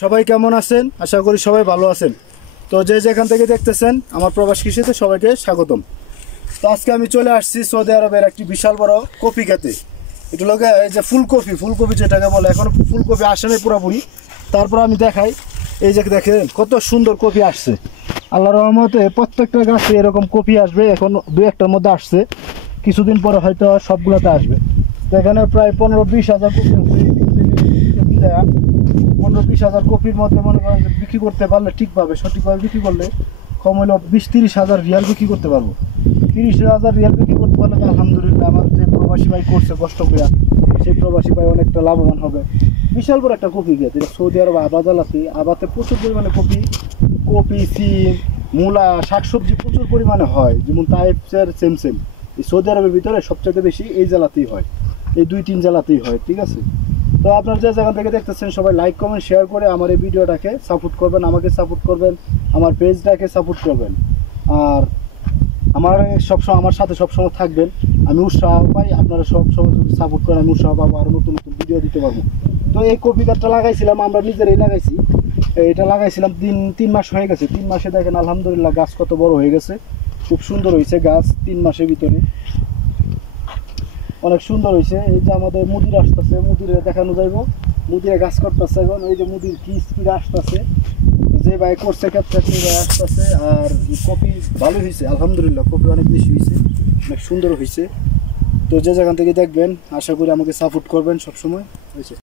সবাই কেমন আছেন? আশা করি সবাই ভালো আছেন। তো যে যেখান থেকে দেখতেছেন আমার প্রবাস কৃষিতে সবাইকে স্বাগতম। তো আজকে আমি চলে আসছি সৌদি আরবের একটি বিশাল বড় কফি খেতে। এটা লোকে এই যে ফুলকপি যেটাকে বলে, এখন ফুলকপি আসে নাই পুরোপুরি। তারপর আমি দেখাই, এই যে দেখেন কত সুন্দর কপি আসছে। আল্লাহর রহমতে প্রত্যেকটা গাছে এরকম কপি আসবে। এখন দু একটার মধ্যে আসছে, কিছুদিন পরে হয়তো সবগুলোতে আসবে। তো এখানে প্রায় 15-20 হাজার কপি 15-20 হাজার কপির মধ্যে মনে করেন বিক্রি করতে পারলে ঠিকভাবে সঠিকভাবে বিক্রি করলে কম হলেও 20-30 হাজার রিয়াল বিক্রি করতে পারবো। 30 হাজার রিয়াল বিক্রি করতে পারলে তো আলহামদুলিল্লাহ, আমার যে প্রবাসী ভাই করছে কষ্ট করে, সেই প্রবাসী ভাই অনেকটা লাভবান হবে। বিশাল বড় একটা কপি গেছে সৌদি আরব আবাতে প্রচুর পরিমাণে কপি, সিম, মূলা, শাকসবজি প্রচুর পরিমাণে হয়। যেমন তাইফের সেম এই সৌদি আরবের ভিতরে সবচেয়ে বেশি এই জেলাতেই হয়, এই 2-3 জেলাতেই হয়। ঠিক আছে, তো আপনারা যে জায়গা থেকে দেখতেছেন সবাই লাইক কমেন্ট শেয়ার করে আমার এই ভিডিওটাকে সাপোর্ট করবেন, আমাকে সাপোর্ট করবেন, আমার পেজটাকে সাপোর্ট করবেন। আর আমার সাথে সবসময় থাকবেন। আমি উৎসাহ পাই, আপনারা সবসময় যদি সাপোর্ট করেন আমি উৎসাহ পাবো, আরও নতুন নতুন ভিডিও দিতে পারবো। তো এই কপি গাছটা লাগাইছিলাম, আমরা নিজেরাই লাগাইছি। এটা লাগাইছিলাম 3 মাস হয়ে গেছে। 3 মাসে দেখেন আলহামদুলিল্লাহ গাছ কত বড় হয়ে গেছে, খুব সুন্দর হয়েছে গাছ 3 মাসের ভিতরে, অনেক সুন্দর হয়েছে। এই যে আমাদের মুদির আসতেছে, মুদিরে দেখানো যাইব, মুদিরে গাছ করতেছে এখন। এই যে মুদির কি স্পিড আসতেছে, যে ভাই করছে ক্ষেত্রে ভাই আসতেছে। আর কপি ভালো হয়েছে আলহামদুলিল্লাহ, কপি অনেক বেশি হয়েছে, অনেক সুন্দর হয়েছে। তো যে যেখান থেকে দেখবেন আশা করি আমাকে সাপোর্ট করবেন সবসময়। হয়েছে।